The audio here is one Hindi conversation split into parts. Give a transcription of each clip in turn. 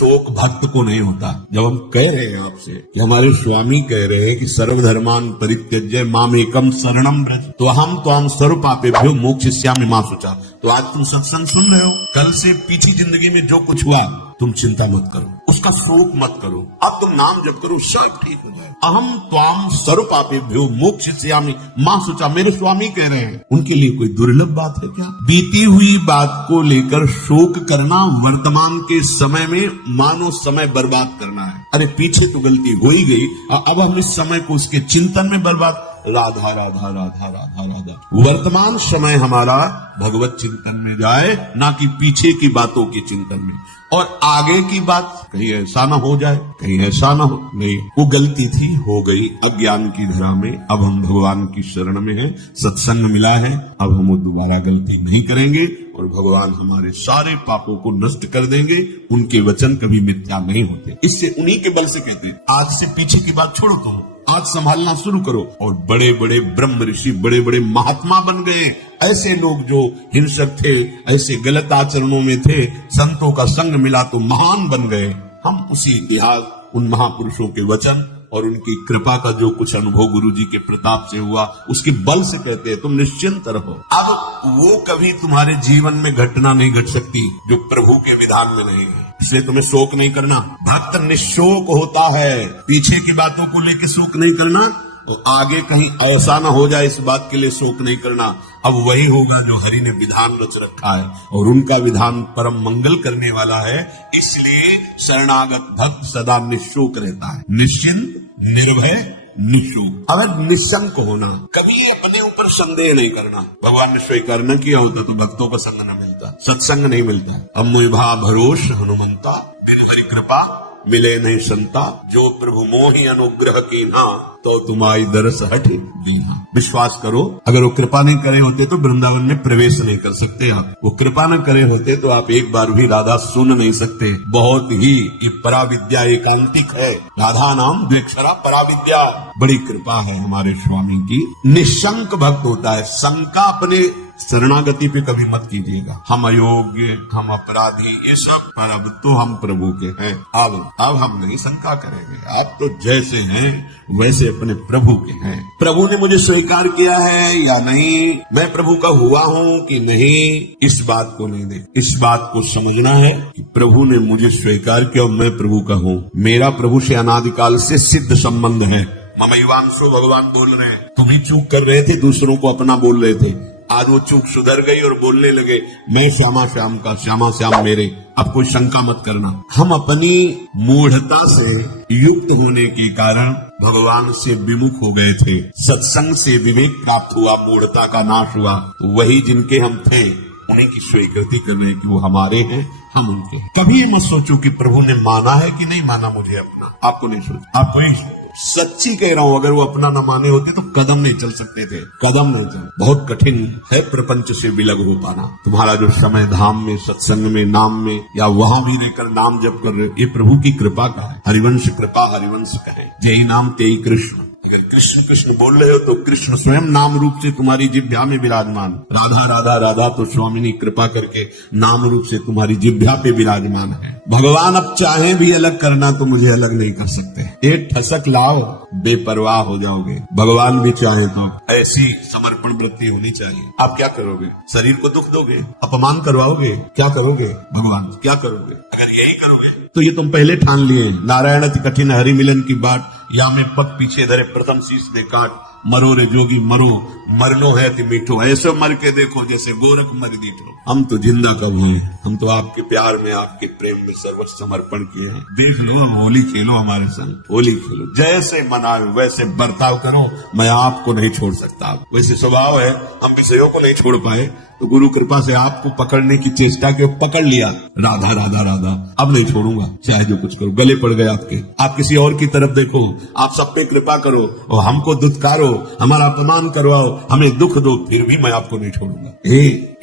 शोक भक्त को नहीं होता। जब हम कह रहे हैं आपसे कि हमारे स्वामी कह रहे हैं कि सर्वधर्मान परित्यज्य मामेकम शरणम व्रज, तो हम त्वाम सर्वपापेभ्यो मोक्षयिष्यामि मा शुचा। तो आज तुम सत्संग सुन रहे हो, कल से पीछे जिंदगी में जो कुछ हुआ तुम चिंता मत करो, उसका शोक मत करो, अब तुम नाम जप करो, सब ठीक हो जाए। अहम त्वाम सर्वपापेभ्यो मोक्षयिष्यामि मा शुचा, मेरे स्वामी कह रहे हैं। उनके लिए कोई दुर्लभ बात है क्या? बीती हुई बात को लेकर शोक करना वर्तमान के समय में मानो समय बर्बाद करना है। अरे पीछे तो गलती हो ही गई, अब हम इस समय को उसके चिंतन में बर्बाद। राधा राधा राधा राधा राधा। वर्तमान समय हमारा भगवत चिंतन में जाए, ना कि पीछे की बातों के चिंतन में। और आगे की बात कहीं ऐसा ना हो जाए, कहीं ऐसा ना हो, नहीं वो गलती थी, हो गई अज्ञान की धरा में। अब हम भगवान की शरण में हैं, सत्संग मिला है, अब हम वो दोबारा गलती नहीं करेंगे और भगवान हमारे सारे पापों को नष्ट कर देंगे। उनके वचन कभी मिथ्या नहीं होते। इससे उन्हीं के बल से कहते हैं, आज से पीछे की बात छोड़ो, तुम आज संभालना शुरू करो। और बड़े बड़े ब्रह्म ऋषि, बड़े बड़े महात्मा बन गए। ऐसे लोग जो हिंसक थे, ऐसे गलत आचरणों में थे, संतों का संग मिला तो महान बन गए। हम उसी इतिहास, उन महापुरुषों के वचन और उनकी कृपा का जो कुछ अनुभव गुरु जी के प्रताप से हुआ, उसके बल से कहते हैं तुम निश्चिंत रहो। अब वो कभी तुम्हारे जीवन में घटना नहीं घट सकती जो प्रभु के विधान में नहीं है, इसलिए तुम्हें शोक नहीं करना। भक्त निशोक होता है, पीछे की बातों को लेकर शोक नहीं करना, और आगे कहीं ऐसा ना हो जाए इस बात के लिए शोक नहीं करना। अब वही होगा जो हरि ने विधान रच रखा है, और उनका विधान परम मंगल करने वाला है। इसलिए शरणागत भक्त सदा निशोक रहता है, निश्चिंत, निर्भय, निशोक। अब निशंक होना, कभी अपने ऊपर संदेह नहीं करना। भगवान ने स्वीकार न किया होता तो भक्तों का संग न मिलता, सत्संग नहीं मिलता। अमुभा भरोस हनुमंता, बिन हरि कृपा मिले नहीं संता। जो प्रभु मोहि अनुग्रह की ना, तो तुम्हारी दरस हट दीना। विश्वास करो, अगर वो कृपा नहीं करे होते तो वृंदावन में प्रवेश नहीं कर सकते आप। वो कृपा न करे होते तो आप एक बार भी राधा सुन नहीं सकते। बहुत ही ये पराविद्या एकांतिक है, राधा नाम द्विअक्षरा पराविद्या। बड़ी कृपा है हमारे स्वामी की। निशंक भक्त होता है, शंका अपने शरणागति पे कभी मत कीजिएगा। हम अयोग्य, हम अपराधी, ये सब, पर अब तो हम प्रभु के हैं। अब हम नहीं शंका करेंगे। आप तो जैसे हैं वैसे अपने प्रभु के हैं। प्रभु ने मुझे स्वीकार किया है या नहीं, मैं प्रभु का हुआ हूँ कि नहीं, इस बात को नहीं देख। इस बात को समझना है कि प्रभु ने मुझे स्वीकार किया और मैं प्रभु का हूँ। मेरा प्रभु से अनादिकाल से सिद्ध संबंध है। ममैवांशो भगवान बोल रहे हैं, तुम ही चूक कर रहे थे, दूसरों को अपना बोल रहे थे। आज वो चूक सुधर गई और बोलने लगे मैं श्यामा श्याम का, श्यामा श्याम मेरे। अब कोई शंका मत करना। हम अपनी मूढ़ता से युक्त होने के कारण भगवान से विमुख हो गए थे। सत्संग से विवेक प्राप्त हुआ, मूढ़ता का नाश हुआ। वही जिनके हम थे उन्हीं की स्वीकृति कर रहे हैं कि वो हमारे हैं, हम उनके हैं। कभी ये मत सोचो कि प्रभु ने माना है कि नहीं माना मुझे अपना। आपको नहीं सोचो, आपको ही सच्ची कह रहा हूं, अगर वो अपना न माने होते तो कदम नहीं चल सकते थे, कदम नहीं चल। बहुत कठिन है प्रपंच से विलग हो पाना। तुम्हारा जो समय धाम में, सत्संग में, नाम में, या वहां भी रहकर नाम जप कर रहे हो, ये प्रभु की कृपा का है। हरिवंश कृपा हरिवंश कहे, जय नाम तेई कृष्ण। अगर कृष्ण कृष्ण बोल रहे हो तो कृष्ण स्वयं नाम रूप से तुम्हारी जिह्वा में विराजमान। राधा राधा राधा तो स्वामिनी कृपा करके नाम रूप से तुम्हारी जिह्वा पे विराजमान है। भगवान अब चाहे भी अलग करना तो मुझे अलग नहीं कर सकते। एक ठसक लाओ, बेपरवाह हो जाओगे। भगवान भी चाहे तो ऐसी समर्पण वृत्ति होनी चाहिए। आप क्या करोगे? शरीर को दुख दोगे, अपमान करवाओगे, क्या करोगे? भगवान क्या करोगे? अगर यही करोगे तो ये तुम पहले ठान लिए, नारायण अति कठिन हरि मिलन की बाट, या में पग पीछे धरे प्रथम शीश दे काट। मरो रे जोगी मरो, मरनो है ति मीठो, ऐसे मर के देखो जैसे गोरख मर दीठो। हम तो जिंदा कब हुए, हम तो आपके प्यार में, आपके प्रेम में सर्वस्व समर्पण किए हैं। देख लो, अब होली खेलो हमारे संग, होली खेलो, जैसे मनाओ वैसे बर्ताव करो। मैं आपको नहीं छोड़ सकता, वैसे स्वभाव है, हम विषयों को नहीं छोड़ पाए तो गुरु कृपा से आपको पकड़ने की चेष्टा की, पकड़ लिया। राधा राधा राधा, अब नहीं छोड़ूंगा, चाहे जो कुछ करो। गले पड़ गए आपके, आप किसी और की तरफ देखो, आप सब पे कृपा करो और हमको दुत्कारो, हमारा अपमान करवाओ, हमें दुख दो, फिर भी मैं आपको नहीं छोड़ूंगा।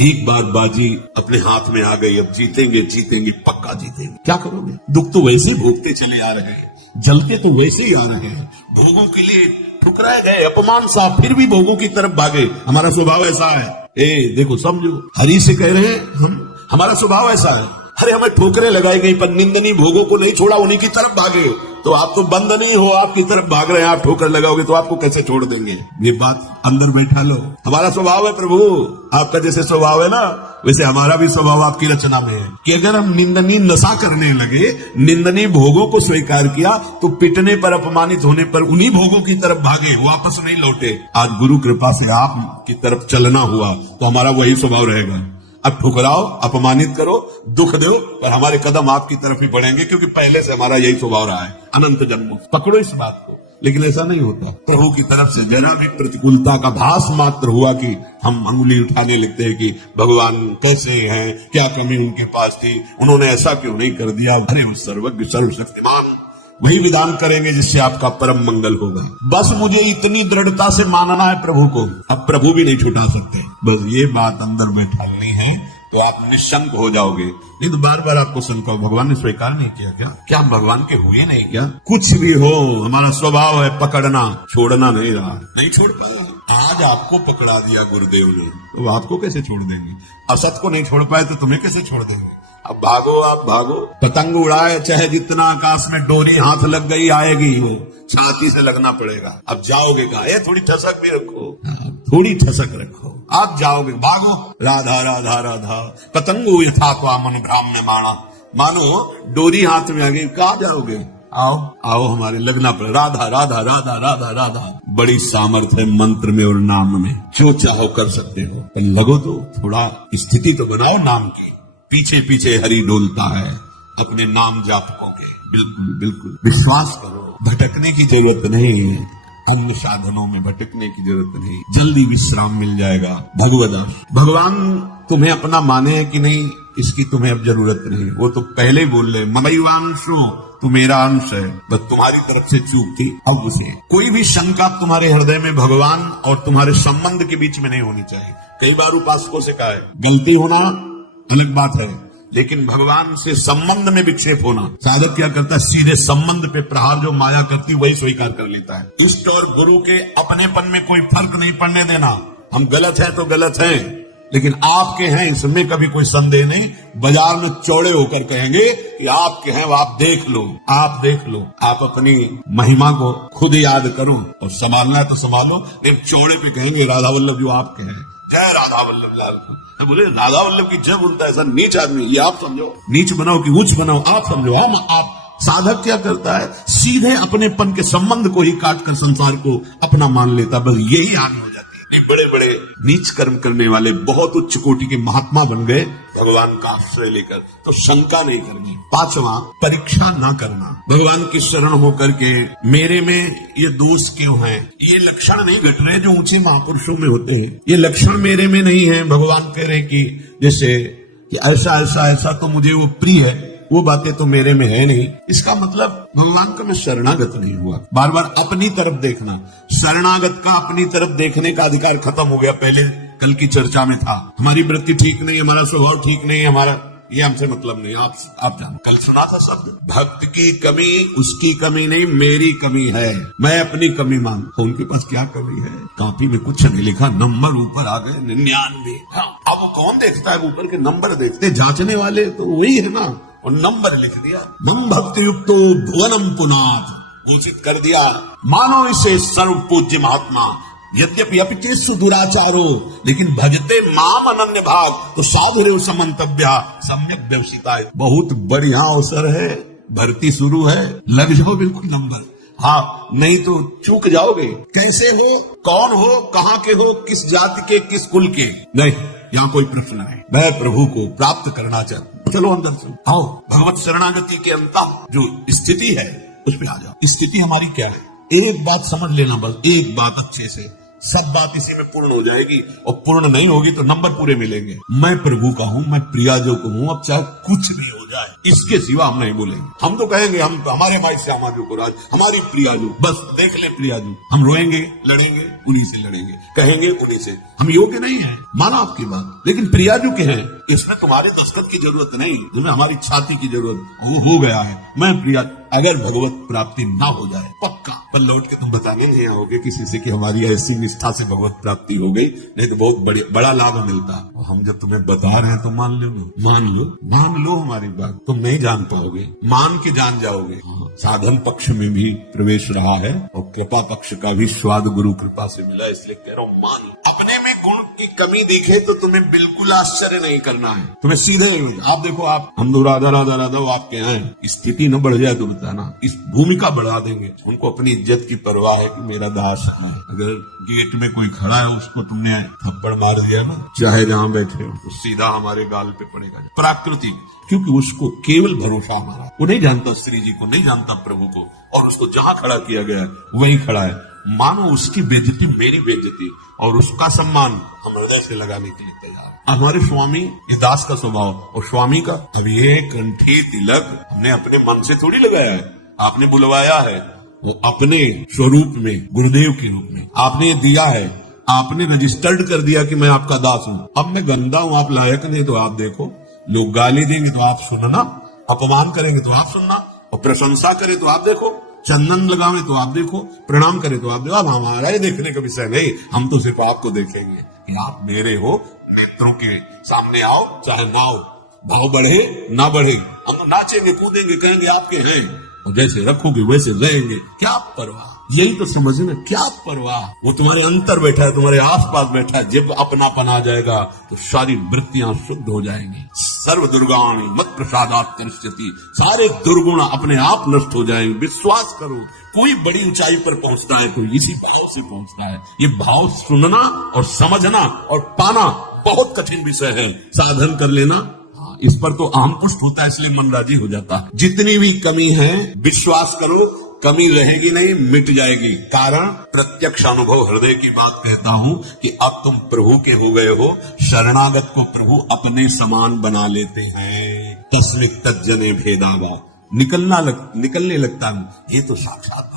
एक बात बाजी अपने हाथ में आ गई, अब जीतेंगे जीतेंगे, पक्का जीतेंगे। क्या करोगे? दुख तो वैसे भोगते चले आ रहे हैं, जलते तो वैसे ही आ रहे हैं। भोगों के लिए ठुकराए गए, अपमान सा, फिर भी भोगों की तरफ भागे। हमारा स्वभाव ऐसा है। देखो समझो, हरि से कह रहे हैं हम, हमारा स्वभाव ऐसा है। अरे हमें ठोकरें लगाई गई पर निंदनीय भोगों को नहीं छोड़ा, उन्हीं की तरफ भागे। तो आप तो बंद नहीं हो, आपकी तरफ भाग रहे हैं, आप ठोकर लगाओगे तो आपको कैसे छोड़ देंगे? ये बात अंदर बैठा लो। हमारा स्वभाव है प्रभु, आपका जैसे स्वभाव है ना वैसे हमारा भी स्वभाव आपकी रचना में है कि अगर हम निंदनीय नशा करने लगे, निंदनीय भोगों को स्वीकार किया तो पिटने पर, अपमानित होने पर उन्हीं भोगों की तरफ भागे, वापस नहीं लौटे। आज गुरु कृपा से आपकी तरफ चलना हुआ तो हमारा वही स्वभाव रहेगा। अब ठुकराओ, अपमानित करो, दुख दो, पर हमारे कदम आपकी तरफ ही बढ़ेंगे, क्योंकि पहले से हमारा यही स्वभाव रहा है अनंत जन्मों। पकड़ो इस बात को। लेकिन ऐसा नहीं होता। प्रभु की तरफ से जरा भी प्रतिकूलता का भास मात्र हुआ कि हम अंगुली उठाने लगते हैं कि भगवान कैसे हैं, क्या कमी उनके पास थी, उन्होंने ऐसा क्यों नहीं कर दिया। अरे वो सर्वज्ञ सर्वशक्तिमान वही विधान करेंगे जिससे आपका परम मंगल होगा। बस मुझे इतनी दृढ़ता से मानना है प्रभु को, अब प्रभु भी नहीं छुटा सकते। बस ये बात अंदर बैठानी है तो आप निशंक हो जाओगे। नहीं तो बार बार आपको शंका, भगवान ने स्वीकार नहीं किया क्या हम भगवान के हुए नहीं क्या? कुछ भी हो, हमारा स्वभाव है पकड़ना, छोड़ना नहीं रहा, नहीं छोड़ पाया। आज आपको पकड़ा दिया गुरुदेव ने, तो आपको कैसे छोड़ देंगे? असत को नहीं छोड़ पाए तो तुम्हें कैसे छोड़ देंगे? अब भागो, आप भागो। पतंग उड़ाए चाहे जितना आकाश में, डोरी हाथ लग गई आएगी, वो छाती से लगना पड़ेगा। अब जाओगे कहाँ? ये थोड़ी ठसक भी रखो, थोड़ी ठसक रखो, आप जाओगे। भागो, राधा राधा राधा पतंगो यथा त्वा मन भ्राम्य माणा। मानो डोरी हाथ में आ गई, कहाँ जाओगे? आओ आओ, हमारे लगना पड़े। राधा राधा राधा राधा राधा। बड़ी सामर्थ्य है मंत्र में और नाम में, जो चाहो कर सकते हो, पर लगो तो थोड़ा स्थिति तो बनाओ नाम की। पीछे पीछे हरि डोलता है अपने नाम जापकों के। बिल्कुल बिल्कुल विश्वास करो, भटकने की जरूरत नहीं है, अन्य साधनों में भटकने की जरूरत नहीं, जल्दी विश्राम मिल जाएगा। भगवान तुम्हें अपना माने कि नहीं, इसकी तुम्हें अब जरूरत नहीं। वो तो पहले ही बोल रहे, ममैवांशो, तू मेरा अंश है। बस तुम्हारी तरफ से चूक थी, अब उसे कोई भी शंका तुम्हारे हृदय में भगवान और तुम्हारे संबंध के बीच में नहीं होनी चाहिए। कई बार उपासकों से कहा है, गलती होना अलग बात है, लेकिन भगवान से संबंध में विक्षेप होना। साधक क्या करता है, सीधे संबंध पे प्रहार जो माया करती वही स्वीकार कर लेता है। इष्ट और गुरु के अपनेपन में कोई फर्क नहीं पड़ने देना। हम गलत है तो गलत है, लेकिन आपके हैं इसमें कभी कोई संदेह नहीं। बाजार में चौड़े होकर कहेंगे कि आपके हैं, वो आप देख लो, आप देख लो। आप अपनी महिमा को खुद याद करो और संभालना है तो संभालो, लेकिन चौड़े पे कहेंगे राधा वल्लभ जो आपके हैं, जय राधा वल्लभ लाल को। बोले राधा वल्लभ की जय बोलता है ऐसा नीच आदमी, ये आप समझो। नीच बनाओ कि उच्च बनाओ, आप समझो। हम आप साधक क्या करता है, सीधे अपनेपन के संबंध को ही काट कर संसार को अपना मान लेता। बस यही हानि हो जाती है। बड़े बड़े नीच कर्म करने वाले बहुत उच्च कोटि के महात्मा बन गए भगवान का आश्रय लेकर, तो शंका नहीं करनी। पांचवा, परीक्षा ना करना। भगवान की शरण होकर के मेरे में ये दोष क्यों है, ये लक्षण नहीं घट रहे जो ऊंचे महापुरुषों में होते हैं, ये लक्षण मेरे में नहीं है। भगवान कह रहे कि जैसे कि ऐसा ऐसा ऐसा तो मुझे वो प्रिय है, वो बातें तो मेरे में है नहीं। इसका मतलब भगवान का मैं शरणागत नहीं हुआ। बार बार अपनी तरफ देखना, शरणागत का अपनी तरफ देखने का अधिकार खत्म हो गया। पहले कल की चर्चा में था, हमारी वृत्ति ठीक नहीं, हमारा स्वभाव ठीक नहीं, हमारा ये हमसे मतलब नहीं। आप जानो, कल सुना था शब्द, भक्त की कमी उसकी कमी नहीं, मेरी कमी है। मैं अपनी कमी मानता हूं। उनके पास क्या कमी है? कॉपी में कुछ नहीं लिखा, नंबर ऊपर आ गए 99। अब कौन देखता है? ऊपर के नंबर देखते, जांचने वाले तो वही है ना, और नंबर लिख दिया। मम भक्ति युक्तो भुवनम पुनाथ घोषित कर दिया। मानो इसे सर्व पूज्य महात्मा, यद्यपि अपिचेषु दुराचारो, लेकिन भजते माम अनन्य भाग, तो साधुरेव समंतव्या सम्यक व्यवसिता। बहुत बढ़िया अवसर है, भर्ती शुरू है, लग जाओ बिल्कुल नंबर। हाँ, नहीं तो चूक जाओगे। कैसे हो, कौन हो, कहाँ के हो, किस जाति के, किस कुल के, नहीं, यहाँ कोई प्रश्न नहीं। मैं प्रभु को प्राप्त करना चाहता हूं, चलो अंदर से आओ। भगवत शरणागति के अंत जो स्थिति है उस पर आ जाओ। स्थिति हमारी क्या है? एक बात समझ लेना, बस एक बात अच्छे से, सब बात इसी में पूर्ण हो जाएगी। और पूर्ण नहीं होगी तो नंबर पूरे मिलेंगे। मैं प्रभु का हूं, मैं प्रियाजो को हूं, अब चाहे कुछ भी हो जाए, इसके सिवा हम नहीं बोलेंगे। हम तो कहेंगे हम तो हमारे भाई श्यामा जो को राज, हमारी प्रियाजो, बस देख ले प्रियाजो। हम रोएंगे, लड़ेंगे, उन्हीं से लड़ेंगे, कहेंगे उन्हीं से। हम योग्य नहीं है, माना आपकी बात, लेकिन प्रियाजो के हैं, इसमें तुम्हारे दस्तखत की जरूरत नहीं, तुम्हें हमारी छाती की जरूरत, वो हो गया है। मैं प्रिया, अगर भगवत प्राप्ति ना हो जाए पक्का पर लौट के तुम बताने नहीं आओगे किसी से कि हमारी ऐसी निष्ठा से भगवत प्राप्ति हो गई, नहीं तो बहुत बड़ा लाभ मिलता। और हम जब तुम्हें बता रहे हैं तो मान लो ना, मान लो हमारी बात। तुम नहीं जान पाओगे, मान के जान जाओगे। साधन पक्ष में भी प्रवेश रहा है और कृपा पक्ष का भी स्वाद गुरु कृपा से मिला, इसलिए कह रहा हूं मान। अपने में गुण की कमी दिखे तो तुम्हें बिल्कुल आश्चर्य नहीं करना है, तुम्हें सीधे आप देखो, आप हम तो राधा राधा राधा वो आपके हैं, स्थिति न बढ़ जाए तो बताना, इस भूमिका बढ़ा देंगे। उनको अपनी इज्जत की परवाह है कि मेरा दास है। अगर गेट में कोई खड़ा है उसको तुमने थप्पड़ मार दिया ना, चाहे जहां बैठे हो, तो सीधा हमारे गाल पे पड़ेगा। प्राकृतिक, क्योंकि उसको केवल भरोसा हमारा, वो नहीं जानता श्री जी को, नहीं जानता प्रभु को, और उसको जहां खड़ा किया गया है वहीं खड़ा है। मानो उसकी बेइज्जती मेरी बेइज्जती, और उसका सम्मान हम हृदय से लगाने के लिए तैयार। हमारे स्वामी ये दास का स्वभाव, और स्वामी का अब ये कंठी तिलक हमने अपने मन से थोड़ी लगाया है, आपने बुलवाया है, वो अपने स्वरूप में गुरुदेव के रूप में आपने दिया है, आपने रजिस्टर्ड कर दिया कि मैं आपका दास हूं। अब मैं गंदा हूं, आप लायक नहीं, तो आप देखो, लोग गाली देंगे तो आप सुनना, अपमान करेंगे तो आप सुनना, और प्रशंसा करें तो आप देखो, चंदन लगावे तो आप देखो, प्रणाम करे तो आप देखो। अब हमारा ही देखने का विषय नहीं, हम तो सिर्फ आपको देखेंगे कि आप मेरे हो। नेत्रों के सामने आओ चाहे ना आओ, भाव बढ़े ना बढ़े, हम नाचेंगे कूदेंगे, कहेंगे आपके हैं, और जैसे रखोगे वैसे रहेंगे। क्या परवाह, यही तो समझना, क्या परवाह। वो तुम्हारे अंतर बैठा है, तुम्हारे आसपास बैठा है। जब अपनापन आ जाएगा तो सारी वृत्तियां शुद्ध हो जाएंगी। सर्व दुर्गाणी मत प्रसादात करिष्यति, सारे दुर्गुण अपने आप नष्ट हो जाएंगे। विश्वास करो, कोई बड़ी ऊंचाई पर पहुंचता है तो इसी भाव से पहुंचता है। ये भाव सुनना और समझना और पाना बहुत कठिन विषय है, साधन कर लेना इस पर तो आम पुष्ट होता है, इसलिए मन राजी हो जाता है। जितनी भी कमी है विश्वास करो, कमी रहेगी नहीं, मिट जाएगी। कारण प्रत्यक्ष अनुभव, हृदय की बात कहता हूं कि अब तुम प्रभु के हो गए हो। शरणागत को प्रभु अपने समान बना लेते हैं। तस्मिक तज्जने भेदावा, निकलने लगता हूं, ये तो साक्षात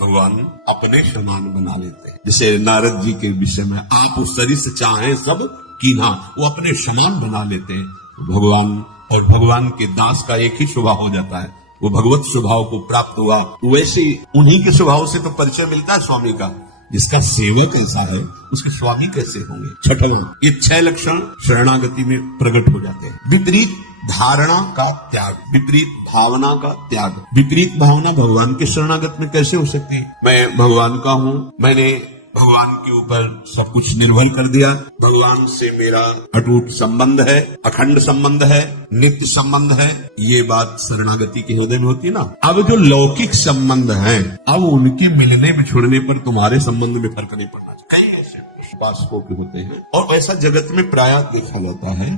भगवान अपने समान बना लेते हैं। जैसे नारद जी के विषय में, आप उस शरीर से चाहे सब कीन्हा, वो अपने समान बना लेते हैं। भगवान और भगवान के दास का एक ही स्वभाव हो जाता है, वो भगवत स्वभाव को प्राप्त हुआ। वैसे उन्हीं के स्वभाव से तो परिचय मिलता है स्वामी का। जिसका सेवक ऐसा है उसके स्वामी कैसे होंगे। छठवां, ये 6 लक्षण शरणागति में प्रकट हो जाते हैं। विपरीत धारणा का त्याग, विपरीत भावना का त्याग। विपरीत भावना भगवान के शरणागत में कैसे हो सकती है। मैं भगवान का हूं, मैंने भगवान के ऊपर सब कुछ निर्भर कर दिया, भगवान से मेरा अटूट संबंध है, अखंड संबंध है, नित्य संबंध है। ये बात शरणागति के हृदय में होती है ना। अब जो लौकिक संबंध है, अब उनके मिलने बिछुड़ने पर तुम्हारे संबंध में फर्क नहीं पड़ना चाहिए। कई ऐसे उपासकों के होते हैं, और वैसा जगत में प्रायः देखा जाता है।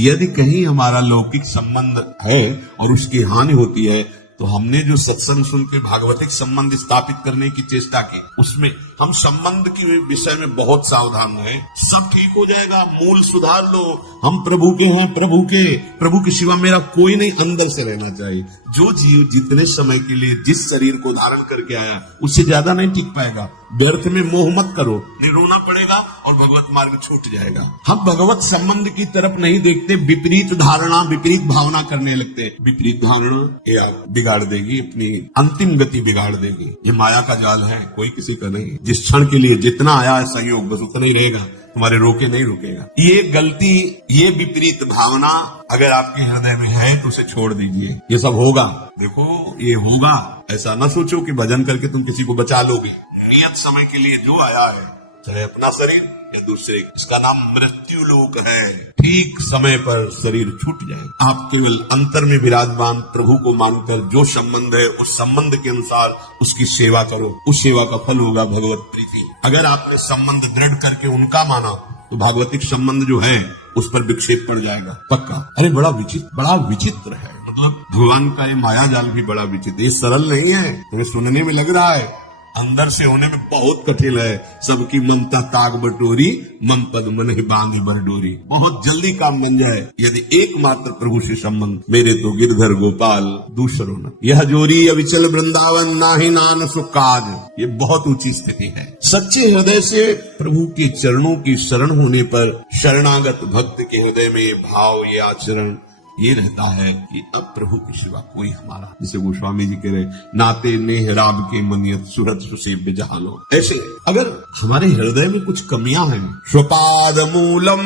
यदि कहीं हमारा लौकिक संबंध है और उसकी हानि होती है, तो हमने जो सत्संग सुन के भागवतिक संबंध स्थापित करने की चेष्टा की, उसमें हम संबंध के विषय में बहुत सावधान रहे। सब ठीक हो जाएगा, मूल सुधार लो। हम प्रभु के हैं, प्रभु के सिवा मेरा कोई नहीं, अंदर से रहना चाहिए। जो जीव जितने समय के लिए जिस शरीर को धारण करके आया, उससे ज्यादा नहीं टिक पाएगा। व्यर्थ में मोह मत करो, रोना पड़ेगा और भगवत मार्ग छूट जाएगा। हम भगवत संबंध की तरफ नहीं देखते, विपरीत धारणा, विपरीत भावना करने लगते। विपरीत धारणा ये आप बिगाड़ देगी, अपनी अंतिम गति बिगाड़ देगी। ये माया का जाल है, कोई किसी का नहीं। जिस क्षण के लिए जितना आया है संयोग, बस उतना ही रहेगा, तुम्हारे रोके नहीं रुकेगा। ये गलती, ये विपरीत भावना अगर आपके हृदय में है तो उसे छोड़ दीजिए। ये सब होगा, देखो ये होगा। ऐसा न सोचो कि भजन करके तुम किसी को बचा लोगे। नियत समय के लिए जो आया है, चाहे अपना शरीर या दूसरे, इसका नाम मृत्यु लोक है। ठीक समय पर शरीर छूट जाए। आप केवल अंतर में विराजमान प्रभु को मानकर जो संबंध है उस संबंध के अनुसार उसकी सेवा करो। उस सेवा का फल होगा भगवत प्रीति। अगर आपने संबंध दृढ़ करके उनका माना तो भागवतिक संबंध जो है उस पर विक्षेप पड़ जाएगा पक्का। अरे बड़ा विचित्र है। मतलब भगवान का ये माया जाल भी बड़ा विचित्र, ये सरल नहीं है। तुम्हें सुनने में लग रहा है अंदर से होने में बहुत कठिन है। सबकी ममता ताग बटोरी, मन पद मन ही बांध बरडोरी। बहुत जल्दी काम बन जाए यदि एकमात्र प्रभु से संबंध। मेरे तो गिरधर गोपाल दूसरों न, यह जोरी अविचल वृंदावन नाही नान सुकाज। ये बहुत ऊंची स्थिति है। सच्चे हृदय से प्रभु के चरणों की शरण होने पर शरणागत भक्त के हृदय में ये भाव, ये आचरण ये रहता है कि अब प्रभु के सिवा कोई हमारा, जैसे गोस्वामी जी कह रहे, नाते नेहराब के मनियत सूरत सुसेव्य जहालो। ऐसे अगर हमारे हृदय में कुछ कमियां हैं, स्वपाद मूलम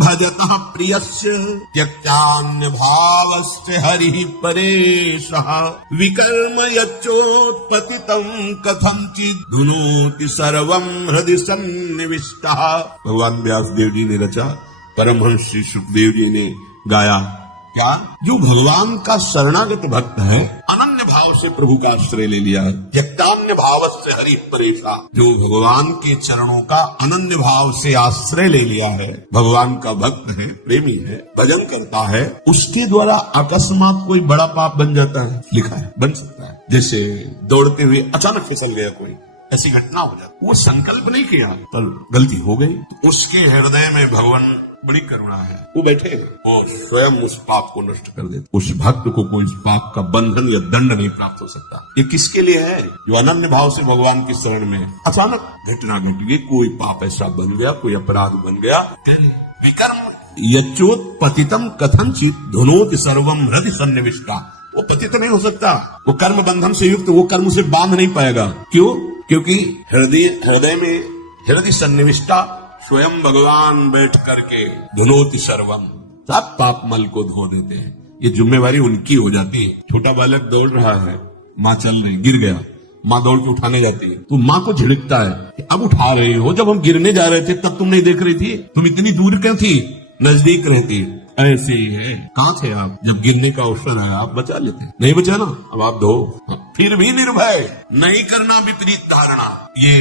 भजतः प्रियस्य त्यक्तान्य भावस्य हरिः परेशः विकर्म यच्चोत्पतितं कथंचित् धुनोति सर्वं हृदि सन्निविष्टः। भगवान व्यासदेव जी ने रचा, परमहंस श्री सुखदेव जी ने गाया। क्या? जो भगवान का शरणागत भक्त है, अनन्य भाव से प्रभु का आश्रय ले लिया है। त्यक्तान्य भाव से हरि परेशा, जो भगवान के चरणों का अनन्य भाव से आश्रय ले लिया है, भगवान का भक्त है, प्रेमी है, भजन करता है, उसके द्वारा अकस्मात कोई बड़ा पाप बन जाता है। लिखा है बन सकता है। जैसे दौड़ते हुए अचानक फिसल गया कोई, ऐसी घटना हो जाती। वो संकल्प नहीं किया पर गलती हो गई, तो उसके हृदय में भगवान बड़ी करुणा है। वो बैठे, वो स्वयं उस पाप को नष्ट कर देते। उस भक्त को कोई पाप का बंधन या दंड नहीं प्राप्त हो सकता। ये किसके लिए है? जो अनन्य भाव से भगवान की शरण में अचानक घटना घट गई, कोई पाप ऐसा बन गया, कोई अपराध बन गया, विकर्म यच्चोत पतितम कथंचित धुनोति सर्वम हृदि सन्निविष्टा। वो पतित नहीं हो सकता, वो कर्म बंधन से युक्त, वो कर्म से बांध नहीं पाएगा। क्यों? क्योंकि हृदय में हृदय सन्निविष्टा स्वयं भगवान बैठ करके धुनोति सर्वम, सब पाप मल को धो देते हैं। ये जिम्मेवारी उनकी हो जाती है। छोटा बालक दौड़ रहा है, माँ चल रही, गिर गया, माँ दौड़ के उठाने जाती है, तो माँ को झिड़कता है, अब उठा रही हो, जब हम गिरने जा रहे थे तब तुम नहीं देख रही थी, तुम इतनी दूर क्यों थी, नजदीक रहती। ऐसे ही है, कहाँ थे आप जब गिरने का अवसर आया? आप बचा लेते, नहीं बचा ना, अब आप दो। फिर भी निर्भय नहीं करना विपरीत धारणा। ये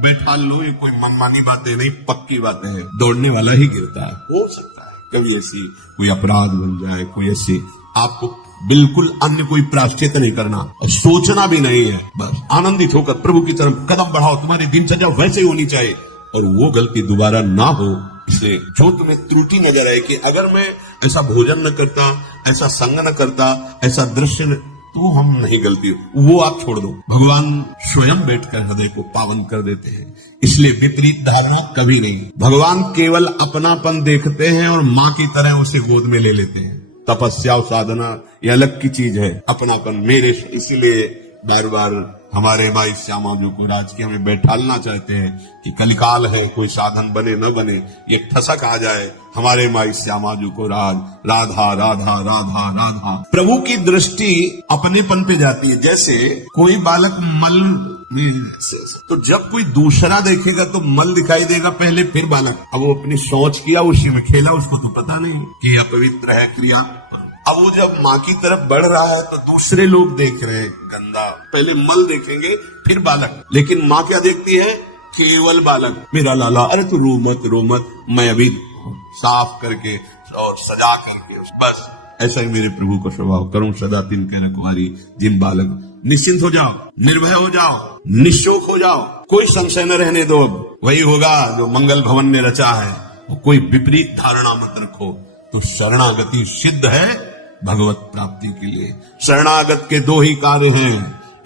बैठा लो, ये कोई मनमानी बातें नहीं, पक्की बातें हैं। दौड़ने वाला ही गिरता है। हो सकता है कभी ऐसी कोई अपराध बन जाए, कोई ऐसी, आपको बिल्कुल अन्य कोई प्रायश्चित नहीं करना, सोचना भी नहीं है, बस आनंदित होकर प्रभु की तरफ कदम बढ़ाओ। तुम्हारी दिनचर्या वैसे ही होनी चाहिए और वो गलती दोबारा ना हो। इसलिए जो तुम्हें त्रुटि नजर आए कि अगर मैं ऐसा भोजन न करता, ऐसा संग न करता, ऐसा दृश्य न, तो हम नहीं गलती, वो आप छोड़ दो। भगवान स्वयं बैठकर हृदय को पावन कर देते हैं। इसलिए विपरीत धारणा कभी नहीं। भगवान केवल अपनापन देखते हैं और माँ की तरह उसे गोद में ले लेते हैं। तपस्या और साधना ये अलग की चीज है, अपनापन मेरे। इसलिए बार बार हमारे माई श्यामा जी को राज की हमें बैठालना चाहते हैं कि कलिकाल है, कोई साधन बने न बने, ये ठसक आ जाए हमारे माई श्यामा जी को राज, राधा राधा राधा राधा। प्रभु की दृष्टि अपनेपन पे जाती है। जैसे कोई बालक मल, तो जब कोई दूसरा देखेगा तो मल दिखाई देगा पहले, फिर बालक। अब वो अपनी सोच किया, उसी में खेला, उसको तो पता नहीं कि अपवित्र है क्रिया। अब वो जब माँ की तरफ बढ़ रहा है तो दूसरे लोग देख रहे हैं गंदा, पहले मल देखेंगे फिर बालक। लेकिन माँ क्या देखती है? केवल बालक। मेरा लाला, अरे तू रो मत, मैं अभी साफ करके और सजा करके, बस। ऐसा ही मेरे प्रभु का स्वभाव, करूं सदा तिनके रखवारी जिन बालक। निश्चिंत हो जाओ, निर्भय हो जाओ, निश्चोक हो जाओ, कोई संशय न रहने दो। वही होगा जो मंगल भवन ने रचा है। कोई विपरीत धारणा मत रखो। तो शरणागति सिद्ध है भगवत प्राप्ति के लिए। शरणागत के दो ही कार्य हैं,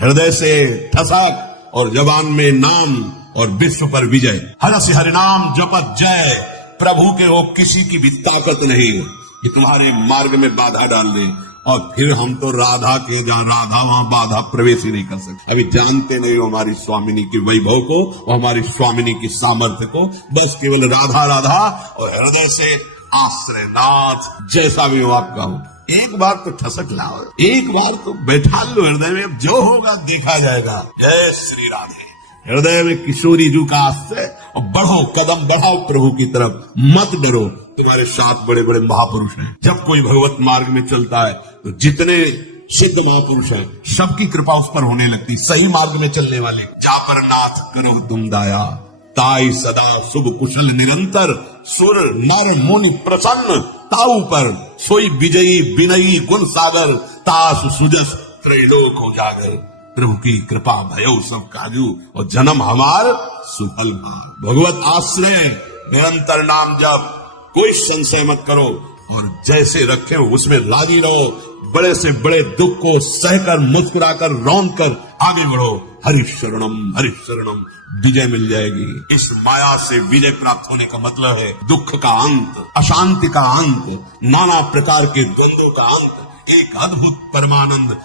हृदय से ठसक और जबान में नाम और विश्व पर विजय। हरस हरिनाम जपत जय। प्रभु के हो किसी की भी ताकत नहीं कि तुम्हारे मार्ग में बाधा डाल दे। और फिर हम तो राधा के जहाँ राधा वहां बाधा प्रवेश ही नहीं कर सकते। अभी जानते नहीं हो हमारी स्वामिनी के वैभव को और हमारी स्वामिनी की सामर्थ्य को। बस केवल राधा राधा और हृदय से आश्रय नाथ, जैसा भी हो आपका हो। एक बार तो ठसक लाओ, एक बार तो बैठा लो हृदय में, अब जो होगा देखा जाएगा। जय श्री राधे। हृदय में किशोरी जू का आश्रय और बढ़ो, कदम बढ़ाओ प्रभु की तरफ, मत डरो। तुम्हारे साथ बड़े बड़े महापुरुष हैं। जब कोई भगवत मार्ग में चलता है तो जितने सिद्ध महापुरुष हैं सबकी कृपा उस पर होने लगती। सही मार्ग में चलने वाले, जा पर नाथ करो तुम दाया, ताई सदा शुभ कुशल निरंतर, सुर नर मुनि प्रसन्न ताऊ पर, सोई विजयी विनयी गुण सागर, तास सुजस त्रैलोक उजागर। प्रभु की कृपा भयो सब काजू और जन्म हमार सुफल भार। भगवत आश्रय, निरंतर नाम जप, कोई संशय मत करो और जैसे रखे हो उसमें राजी रहो। बड़े से बड़े दुख को सहकर, मुस्कुराकर, रौंद कर आगे बढ़ो। हरि शरणम विजय मिल जाएगी। इस माया से विजय प्राप्त होने का मतलब है दुख का अंत, अशांति का अंत, नाना प्रकार के द्वंद्व का अंत, एक अद्भुत परमानंद